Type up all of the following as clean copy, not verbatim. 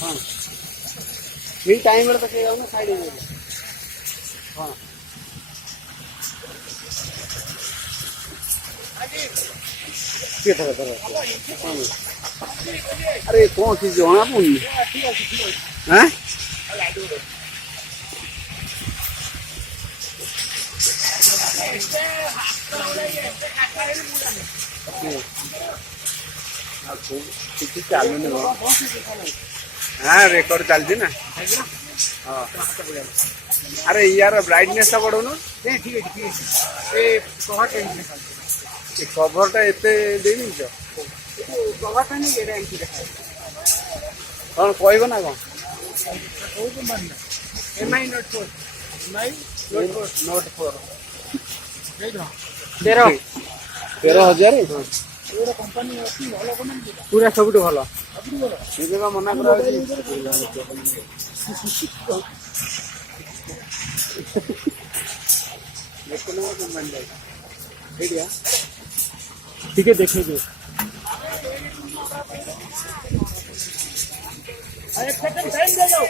हाँ यही टाइम बेला तक ना साइड हाँ अरे कौन चीज होना पुनी हैं चालू नहीं हाँ रेकॉर्ड चलती ना हाँ अरे यार ब्राइटनेस बढ़ो ना ठीक है कभरटा एते देनी कभरटा नहीं कौन कहब ना कौन MI Note 4 Note 4 13,000 पूरा सब भल मना कर ठीक है देखे एक सेकंड टाइम दे दो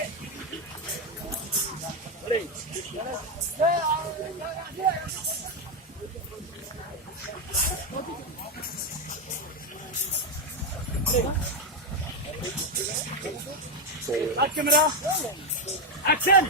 कैमरा एक्शन